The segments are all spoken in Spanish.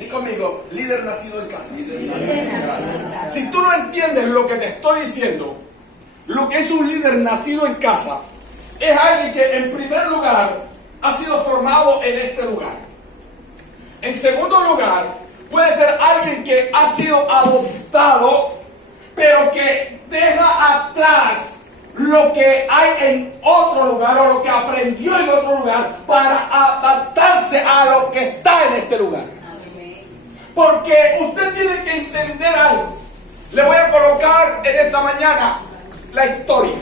Di conmigo, líder nacido en casa. Si tú no entiendes lo que te estoy diciendo, lo que es un líder nacido en casa, es alguien que en primer lugar ha sido formado en este lugar. En segundo lugar, puede ser alguien que ha sido adoptado, pero que deja atrás lo que hay en otro lugar o lo que aprendió en otro lugar para adaptarse a lo que está en este lugar. Porque usted tiene que entender algo. Le voy a colocar en esta mañana la historia.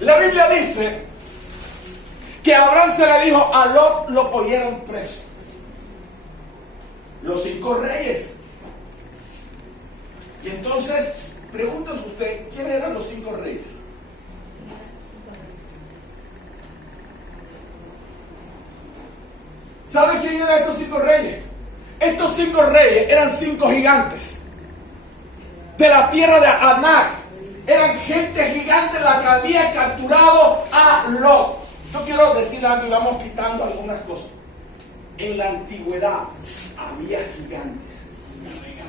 La Biblia dice que a Abraham se le dijo, a Lot lo cogieron preso. Los 5 reyes. Y entonces, pregúntese usted, ¿quiénes eran los 5 reyes? ¿Sabe quién eran estos 5 reyes? Estos 5 reyes eran 5 gigantes de la tierra de Anac. Eran gente gigante la que había capturado a Lot. Yo quiero decir algo y vamos quitando algunas cosas. En la antigüedad había gigantes.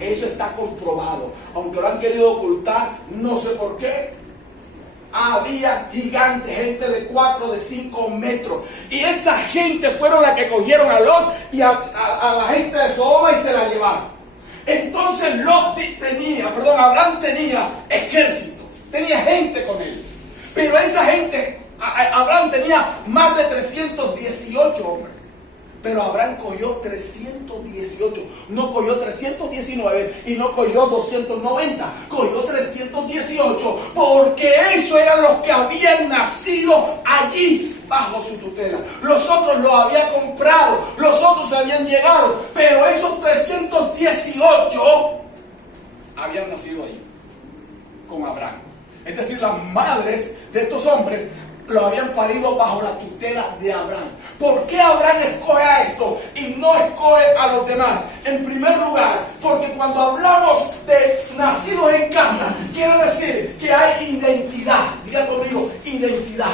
Eso está comprobado. Aunque lo han querido ocultar, no sé por qué. Había gigantes, gente de 4, de 5 metros. Y esa gente fueron las que cogieron a Lot y a la gente de Sodoma y se la llevaron. Entonces Abraham tenía ejército, tenía gente con él. Pero esa gente, Abraham tenía más de 318 hombres. Pero Abraham cogió 318, no cogió 319 y no cogió 290, cogió 318, porque esos eran los que habían nacido allí bajo su tutela. Los otros los había comprado, los otros habían llegado, pero esos 318 habían nacido allí con Abraham. Es decir, las madres de estos hombres lo habían parido bajo la tutela de Abraham. ¿Por qué Abraham escoge a esto y no escoge a los demás? En primer lugar, porque cuando hablamos de nacidos en casa, quiere decir que hay identidad. Diga conmigo, identidad.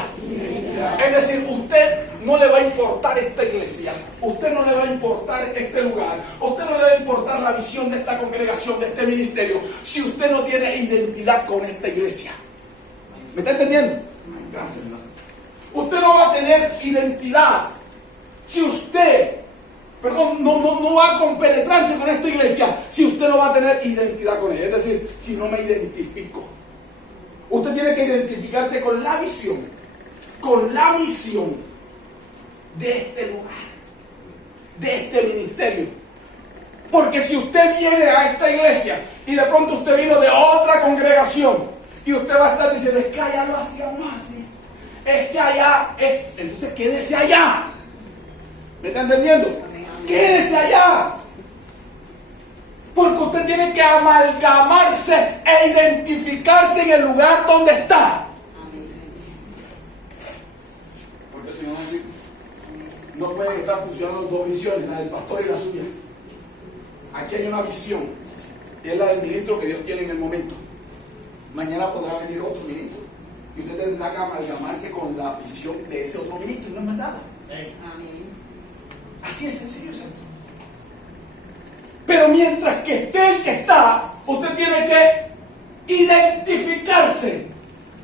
Es decir, usted no le va a importar esta iglesia, usted no le va a importar este lugar, usted no le va a importar la visión de esta congregación, de este ministerio, si usted no tiene identidad con esta iglesia. ¿Me está entendiendo? Gracias, hermano. Usted no va a tener identidad si usted, no va a compenetrarse con esta iglesia si usted no va a tener identidad con ella. Es decir, si no me identifico. Usted tiene que identificarse con la visión, con la misión de este lugar, de este ministerio. Porque si usted viene a esta iglesia y de pronto usted vino de otra congregación y usted va a estar diciendo, es que allá lo hacíamos así, es que allá, entonces quédese allá. ¿Me está entendiendo? Quédese allá. Porque usted tiene que amalgamarse e identificarse en el lugar donde está. Porque si no pueden estar funcionando 2 visiones, la del pastor y la suya. Aquí hay una visión, y es la del ministro que Dios tiene en el momento. Mañana podrá venir otro ministro y usted tendrá que amalgamarse con la visión de ese otro ministro y no es más nada. Amén. Así es sencillo, ¿cierto? Pero mientras que esté el que está, usted tiene que identificarse.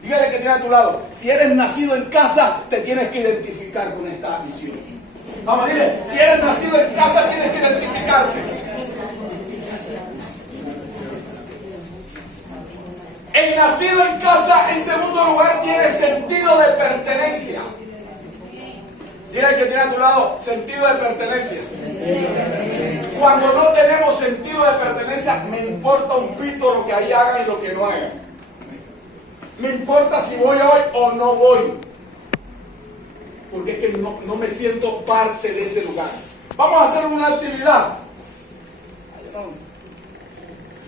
Dígale que tiene a tu lado, si eres nacido en casa, te tienes que identificar con esta visión. Vamos, dile, si eres nacido en casa, tienes que identificarte. El nacido en casa, en segundo lugar, tiene sentido de pertenencia. Dile al que tiene a tu lado, sentido de pertenencia. Cuando no tenemos sentido de pertenencia, me importa un pito lo que ahí hagan y lo que no hagan. Me importa si voy hoy o no voy. Porque es que no me siento parte de ese lugar. Vamos a hacer una actividad.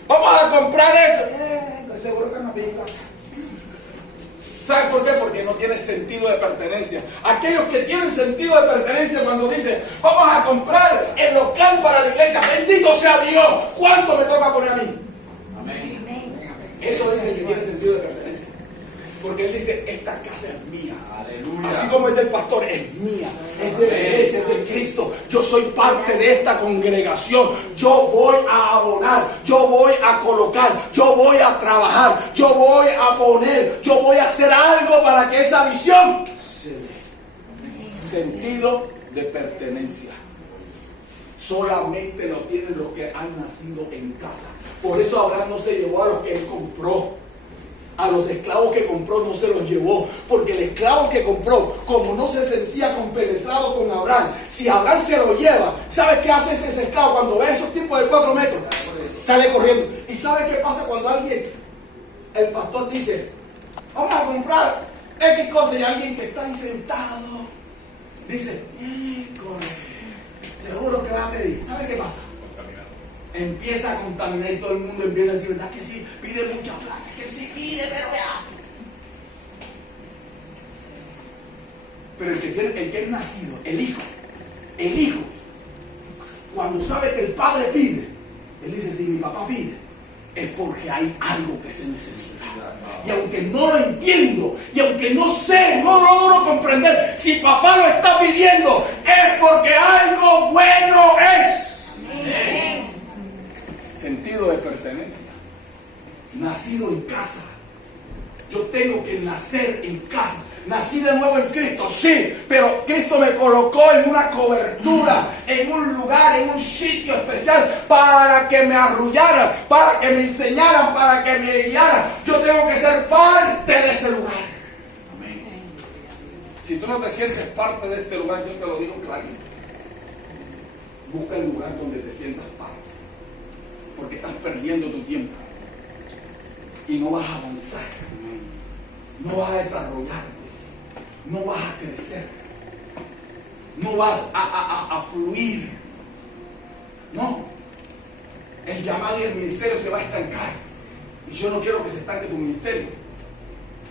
Vamos a comprar esto. Seguro que no pinta. ¿Sabe por qué? Porque no tiene sentido de pertenencia. Aquellos que tienen sentido de pertenencia, cuando dicen vamos a comprar el local para la iglesia, bendito sea Dios, ¿cuánto me toca poner a mí? Amén. Eso dice que tiene sentido de pertenencia. Porque Él dice, esta casa es mía. Aleluya. Así como es del pastor, es mía. Es de la iglesia, es de Cristo. Yo soy parte de esta congregación. Yo voy a abonar. Yo voy a colocar. Yo voy a trabajar. Yo voy a poner. Yo voy a hacer algo para que esa visión se dé. Sentido de pertenencia. Solamente lo tienen los que han nacido en casa. Por eso Abraham no se llevó a los que él compró. A los esclavos que compró no se los llevó. Porque el esclavo que compró, como no se sentía compenetrado con Abraham, si Abraham se lo lleva, ¿sabes qué hace ese esclavo cuando ve esos tipos de 4 metros? Sale corriendo. ¿Y sabe qué pasa cuando alguien, el pastor dice, vamos a comprar X cosa, y alguien que está ahí sentado dice, seguro que va a pedir? ¿Sabe qué pasa? Empieza a contaminar y todo el mundo empieza a decir, ¿verdad que sí? Pide mucha plata, que sí pide, pero vea. Pero el que es nacido, el hijo, cuando sabe que el padre pide, él dice, si mi papá pide, es porque hay algo que se necesita. Y aunque no lo entiendo, y aunque no sé, no logro comprender, si papá lo está pidiendo, es porque algo bueno es. Amén. Sentido de pertenencia. Nacido en casa. Yo tengo que nacer en casa. Nací de nuevo en Cristo, sí, pero Cristo me colocó en una cobertura, en un lugar, en un sitio especial para que me arrullaran, para que me enseñaran, para que me guiaran. Yo tengo que ser parte de ese lugar. Amén. Si tú no te sientes parte de este lugar, yo te lo digo clarito. Busca el lugar donde te sientas parte. Porque estás perdiendo tu tiempo y no vas a avanzar, no vas a desarrollarte, no vas a crecer, no vas a fluir. No, el llamado y el ministerio se va a estancar, y yo no quiero que se estanque tu ministerio.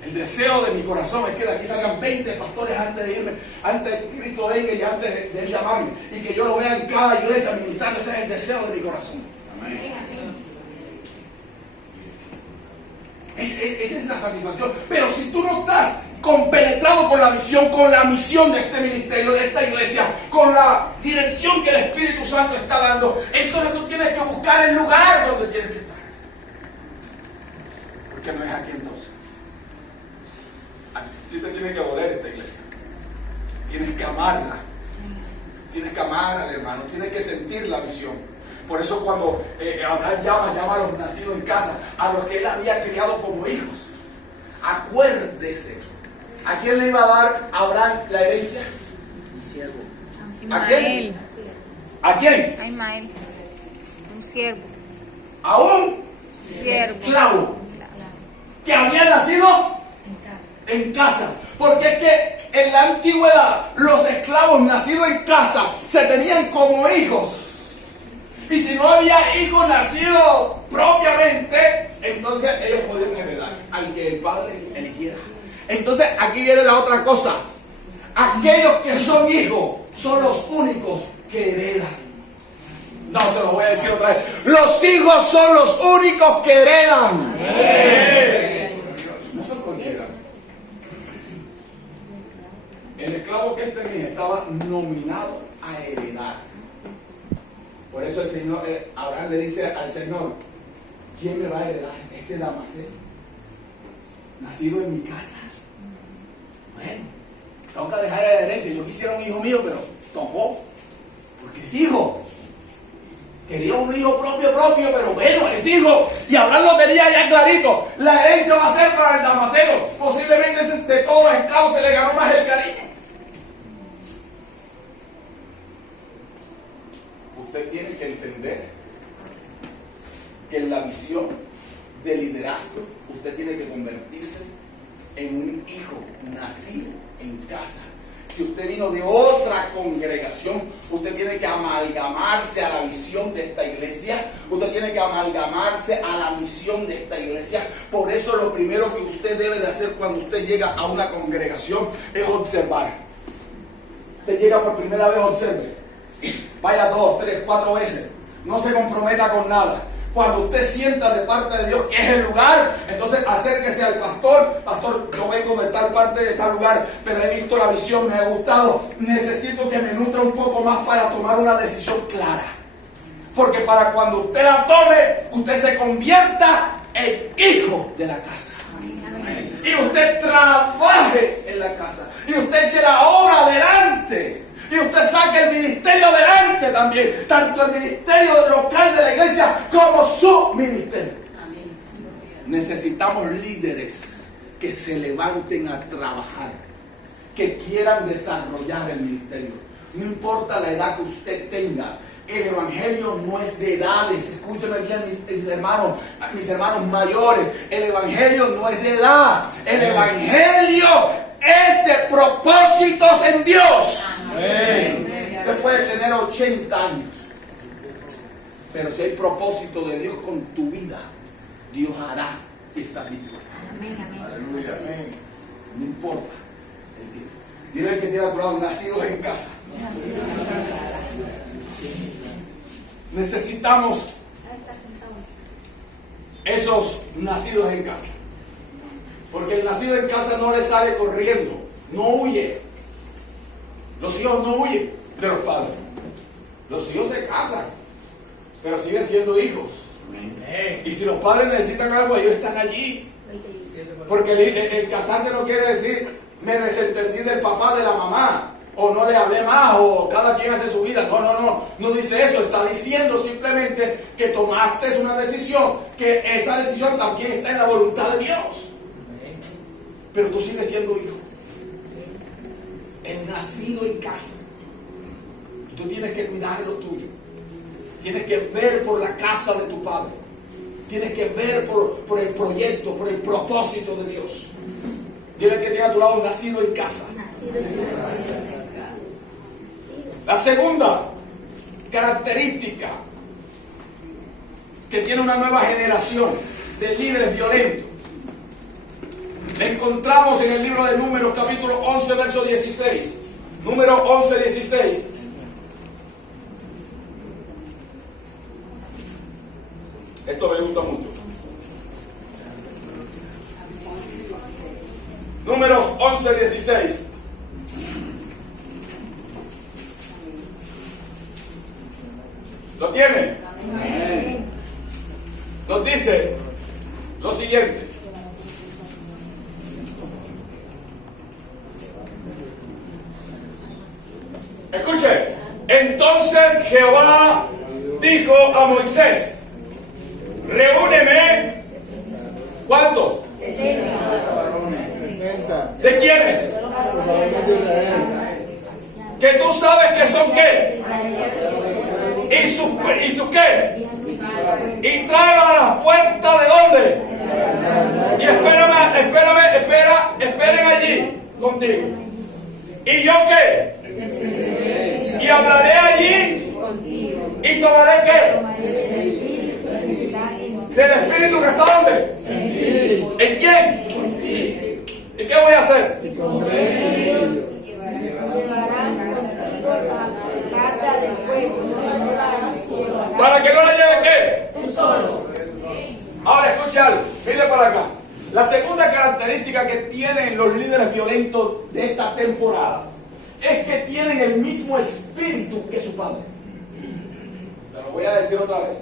El deseo de mi corazón es que de aquí salgan 20 pastores antes de irme, antes de que Cristo venga y antes de él llamarme, y que yo lo vea en cada iglesia ministrando. Ese es el deseo de mi corazón. Esa es la satisfacción. Pero si tú no estás compenetrado con la visión, con la misión de este ministerio, de esta iglesia, con la dirección que el Espíritu Santo está dando, entonces tú tienes que buscar el lugar donde tienes que estar. Porque no es aquí entonces. A ti te tiene que doler esta iglesia. Tienes que amarla. Tienes que amar al hermano. Tienes que sentir la visión. Por eso cuando Abraham llama a los nacidos en casa, a los que él había criado como hijos. Acuérdese, ¿a quién le iba a dar Abraham la herencia? Siervo. ¿A quién? ¿A quién? A Ismael. Un siervo. A un Siervo. esclavo que había nacido en casa. Porque es que en la antigüedad los esclavos nacidos en casa se tenían como hijos. Y si no había hijos nacidos propiamente, entonces ellos podían heredar al que el padre eligiera. Entonces aquí viene la otra cosa. Aquellos que son hijos son los únicos que heredan. No, se los voy a decir otra vez. Los hijos son los únicos que heredan. No son cualquiera. El esclavo que él tenía estaba nominado a heredar. Por eso el Señor, Abraham le dice al Señor, ¿quién me va a heredar? Este Damaseno, nacido en mi casa. Bueno, toca dejar la herencia. Yo quisiera un hijo mío, pero tocó, porque es hijo. Quería un hijo propio, pero bueno, es hijo. Y Abraham lo tenía ya clarito. La herencia va a ser para el Damaseno. Posiblemente de todos los esclavos se le ganó más el cariño. Usted tiene que entender que en la visión de liderazgo usted tiene que convertirse en un hijo nacido en casa. Si usted vino de otra congregación, usted tiene que amalgamarse a la visión de esta iglesia. Usted tiene que amalgamarse a la misión de esta iglesia. Por eso lo primero que usted debe de hacer cuando usted llega a una congregación es observar. Usted llega por primera vez, observe. Vaya 2, 3, 4 veces. No se comprometa con nada. Cuando usted sienta de parte de Dios que es el lugar, entonces acérquese al pastor. Pastor, yo vengo de tal parte, de tal lugar, pero he visto la visión, me ha gustado. Necesito que me nutra un poco más para tomar una decisión clara. Porque para cuando usted la tome, usted se convierta en hijo de la casa. Y usted trabaje en la casa. Y usted eche la obra adelante. Y usted saque el ministerio adelante también. Tanto el ministerio local de la iglesia como su ministerio. Necesitamos líderes que se levanten a trabajar. Que quieran desarrollar el ministerio. No importa la edad que usted tenga. El evangelio no es de edades. Escúcheme bien, mis hermanos mayores. El evangelio no es de edad. El evangelio es de propósitos en Dios. Amén. Usted puede tener 80 años, pero si hay propósito de Dios con tu vida, Dios hará si estás listo. Aleluya. No importa el tiempo. Dile al que tiene a tu lado, nacidos en casa. Necesitamos esos nacidos en casa. Porque el nacido en casa no le sale corriendo, no huye. Los hijos no huyen de los padres. Los hijos se casan, pero siguen siendo hijos. Y si los padres necesitan algo, ellos están allí. Porque el casarse no quiere decir me desentendí del papá, de la mamá, o no le hablé más, o cada quien hace su vida. No dice eso. Está diciendo simplemente que tomaste una decisión, que esa decisión también está en la voluntad de Dios. Pero tú sigues siendo hijo. Es nacido en casa. Y tú tienes que cuidar de lo tuyo. Tienes que ver por la casa de tu padre. Tienes que ver por el proyecto, por el propósito de Dios. Dile que tiene a tu lado, nacido en casa. La segunda característica que tiene una nueva generación de líderes violentos, la encontramos en el libro de Números, capítulo 11, verso 16. Número 11, 16. Esto me gusta mucho. Números 11, 16. ¿Lo tiene? Nos dice lo siguiente. Escuche. Entonces Jehová dijo a Moisés: reúneme. ¿Cuántos? 60. ¿De quiénes? Que tú sabes que son qué. ¿Y su qué? Y tráelo a las puertas de dónde. Y esperen allí contigo. ¿Y yo qué? Y hablaré allí. ¿Y tomaré qué? Del Espíritu que está ¿dónde? ¿En quién? ¿Y qué voy a hacer? ¿Para que no la lleve qué? Tú solo. Ahora escucha algo, mire para acá. La segunda característica que tienen los líderes violentos de esta temporada es que tienen el mismo espíritu que su padre. Se lo voy a decir otra vez.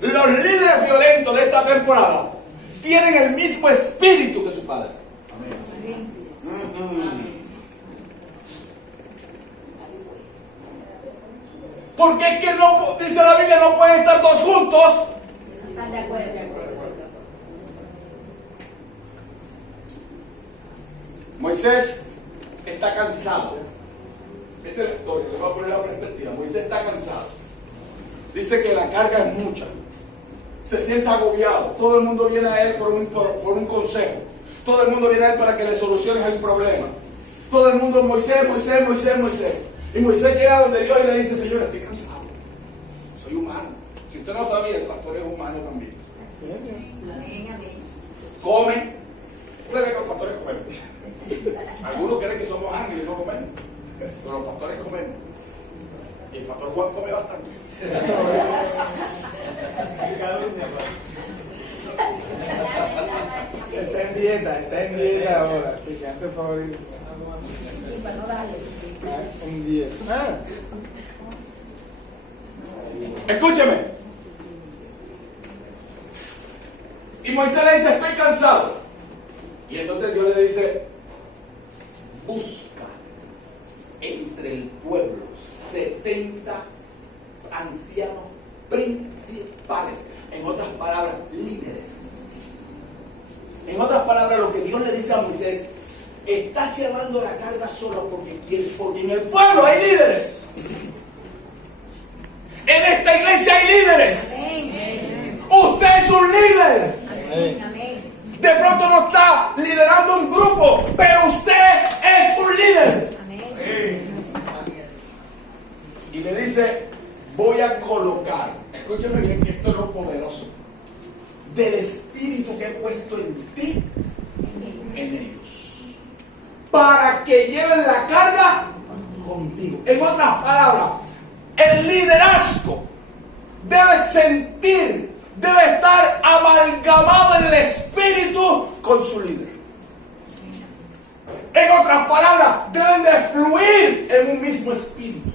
Los líderes violentos de esta temporada tienen el mismo espíritu que su padre. Porque es que no, dice la Biblia, no pueden estar dos juntos. Están de acuerdo. Moisés está cansado. Esa es la historia, les voy a poner la perspectiva. Moisés está cansado. Dice que la carga es mucha. Se siente agobiado. Todo el mundo viene a él por un consejo. Todo el mundo viene a él para que le soluciones el problema. Todo el mundo, Moisés. Y Moisés llega donde Dios y le dice: Señor, estoy cansado. Soy humano. Si usted no sabía, el pastor es humano también. Come. Usted ve que los pastores comen. Algunos creen que somos ángeles y no comemos. Pero los pastores comemos. Y el pastor Juan come bastante. Este es favorito. Un 10. Escúcheme. Y Moisés le dice, estoy cansado. Y entonces Dios le dice, busca entre el pueblo 70 ancianos principales. En otras palabras, líderes. En otras palabras, lo que Dios le dice a Moisés, estás llevando la carga solo porque quieres, porque en el pueblo hay líderes. En esta iglesia hay líderes. Usted es un líder. De pronto no está liderando un grupo, pero usted es un líder. Y le dice, voy a colocar, escúcheme bien que esto es lo poderoso, del espíritu que he puesto en ti, en ellos, para que lleven la carga contigo. En otras palabras, el liderazgo debe sentir, debe estar amalgamado en el espíritu con su líder. En otras palabras, deben de fluir en un mismo espíritu.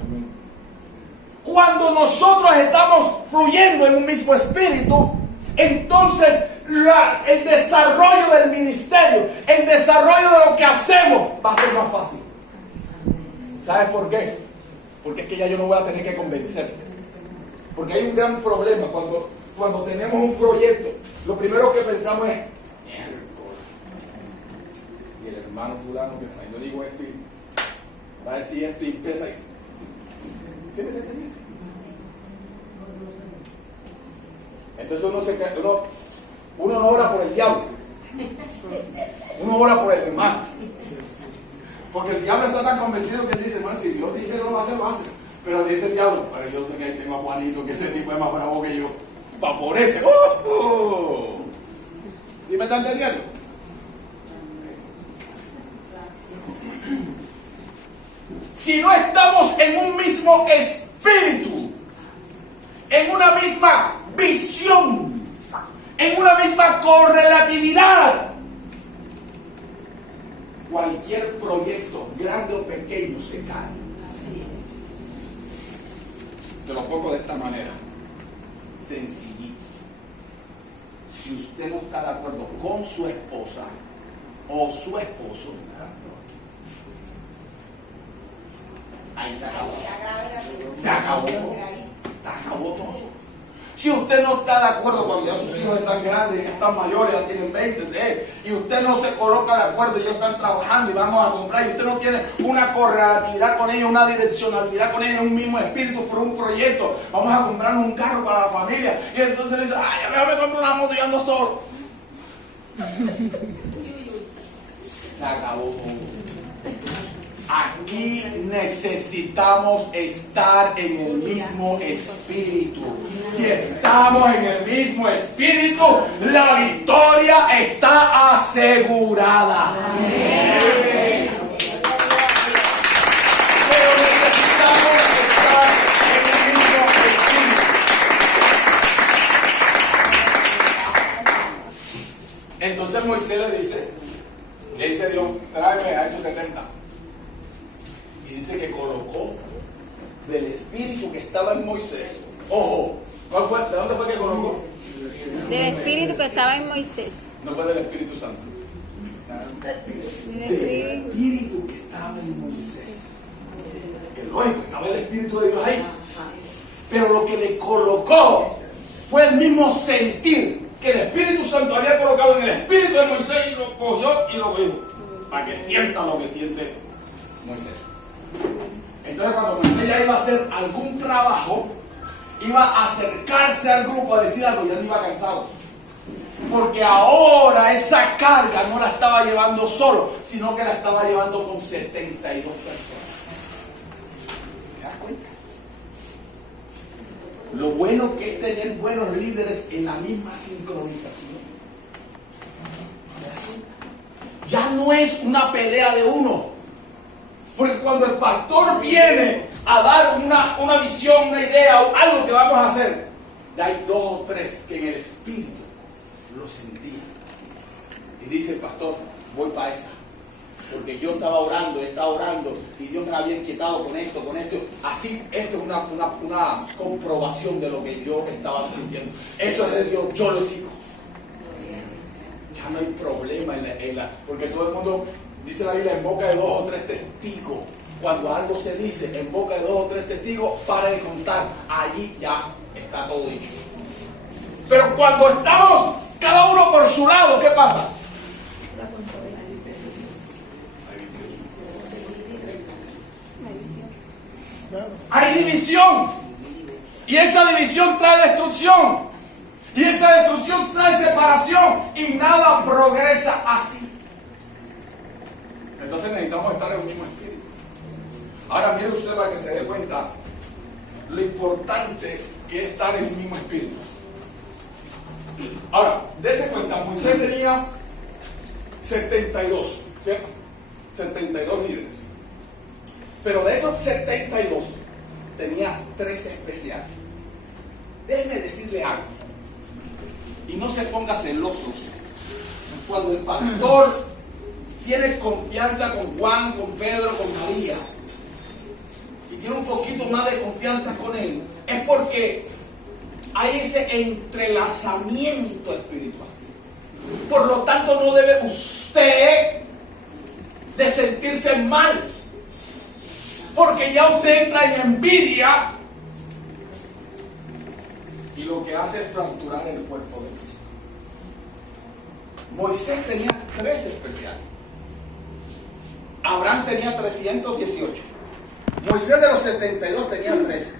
Cuando nosotros estamos fluyendo en un mismo espíritu, entonces el desarrollo del ministerio, el desarrollo de lo que hacemos va a ser más fácil. ¿Sabes por qué? Porque es que ya yo no voy a tener que convencerte. Porque hay un gran problema cuando tenemos un proyecto. Lo primero que pensamos es, y el hermano fulano que está, yo digo esto y va a decir esto y empieza ahí. ¿Sí me entendí? Entonces uno no ora por el diablo, uno ora por el hermano, porque el diablo está tan convencido que él dice, bueno, si Dios dice que no lo hace, lo hace, pero dice el diablo, pero yo sé que ahí tengo a Juanito, que ese tipo es más bravo que yo, va por ese. ¿Sí me están entendiendo? Si no estamos en un mismo espíritu, en una misma visión, en una misma correlatividad, cualquier proyecto, grande o pequeño, se cae. Se lo pongo de esta manera, sencillito. Si usted no está de acuerdo con su esposa o su esposo, ahí se acabó. Se acabó. Se acabó todo. Si usted no está de acuerdo cuando ya sus hijos están grandes, ya están mayores, ya tienen 20, y usted no se coloca de acuerdo, ya están trabajando y vamos a comprar, y usted no tiene una correlatividad con ellos, una direccionalidad con ellos, un mismo espíritu por un proyecto, vamos a comprarnos un carro para la familia, y entonces le dice, ay, ya me compro una moto y ando solo. Se acabó todo. Aquí necesitamos estar en el mismo espíritu. Si estamos en el mismo espíritu, la victoria está asegurada. Amén. Pero necesitamos estar en el mismo espíritu. Entonces Moisés le dice a Dios, tráeme a esos 70. Y dice que colocó del espíritu que estaba en Moisés. Ojo, ¿cuál fue? ¿De dónde fue que colocó? Del espíritu que estaba en Moisés. No fue del Espíritu Santo. Del espíritu que estaba en Moisés. Que luego estaba el Espíritu de Dios ahí. Pero lo que le colocó fue el mismo sentir que el Espíritu Santo había colocado en el espíritu de Moisés, y lo cogió y lo dijo, para que sienta lo que siente Moisés. Entonces cuando Moisés ya iba a hacer algún trabajo, iba a acercarse al grupo a decir algo, ya no iba cansado, porque ahora esa carga no la estaba llevando solo, sino que la estaba llevando con 72 personas. ¿Te das cuenta? Lo bueno que es tener buenos líderes en la misma sincronización. Ya no es una pelea de uno. Porque cuando el pastor viene a dar una visión, una idea o algo que vamos a hacer, ya hay 2 o 3 que en el espíritu lo sentían. Y dice el pastor, voy para esa. porque yo estaba orando, y Dios me había inquietado con esto. Así, esto es una comprobación de lo que yo estaba sintiendo. Eso es de Dios, yo lo sigo. Ya no hay problema porque todo el mundo, dice la Biblia, en boca de 2 o 3 testigos. Cuando algo se dice en boca de 2 o 3 testigos, para de contar, allí ya está todo dicho. Pero cuando estamos cada uno por su lado, ¿qué pasa? Hay división. Y esa división trae destrucción. Y esa destrucción trae separación. Y nada progresa así. Entonces necesitamos estar en un mismo espíritu. Ahora mire usted para que se dé cuenta lo importante que es estar en un mismo espíritu. Ahora, dése cuenta, Moisés tenía 72, ¿cierto? 72 líderes. Pero de esos 72 tenía 3 especiales. Déjeme decirle algo. Y no se ponga celoso. Cuando el pastor tiene confianza con Juan, con Pedro, con María, y tiene un poquito más de confianza con él, es porque hay ese entrelazamiento espiritual. Por lo tanto, no debe usted de sentirse mal, porque ya usted entra en envidia y lo que hace es fracturar el cuerpo de Cristo. Moisés tenía 3 especiales. Abraham tenía 318. Moisés de los 72 tenía 3.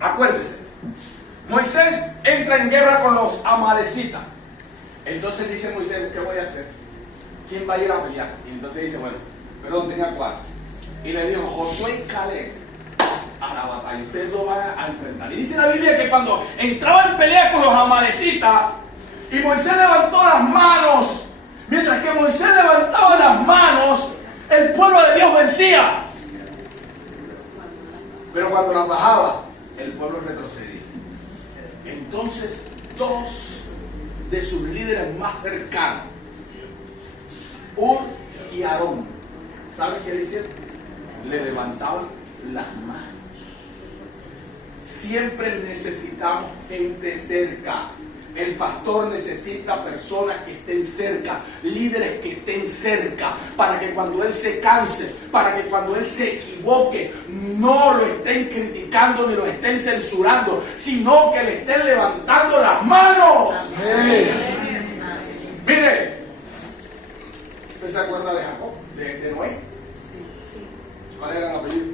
Acuérdese, Moisés entra en guerra con los amalecitas. Entonces dice Moisés, ¿qué voy a hacer? ¿Quién va a ir a pelear? Y entonces dice, bueno, perdón, tenía 4. Y le dijo, Josué y Caleb a la batalla, ustedes lo van a enfrentar. Y dice la Biblia que cuando entraba en pelea con los amalecitas y Moisés levantó las manos, mientras que Moisés levantaba las manos, el pueblo de Dios vencía. Pero cuando las bajaba, el pueblo retrocedía. Entonces 2 de sus líderes más cercanos, Ur y Aarón, ¿saben qué le hicieron? Le levantaban las manos. Siempre necesitamos gente cerca. El pastor necesita personas que estén cerca, líderes que estén cerca, para que cuando él se canse, para que cuando él se equivoque, no lo estén criticando ni lo estén censurando, sino que le estén levantando las manos. Mire, ¿usted se acuerda de Jacob, de Noé? ¿Cuál era el apellido?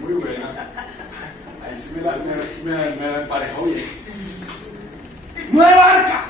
Muy buena. Ahí sí me emparejó bien. ¡Nueva arca!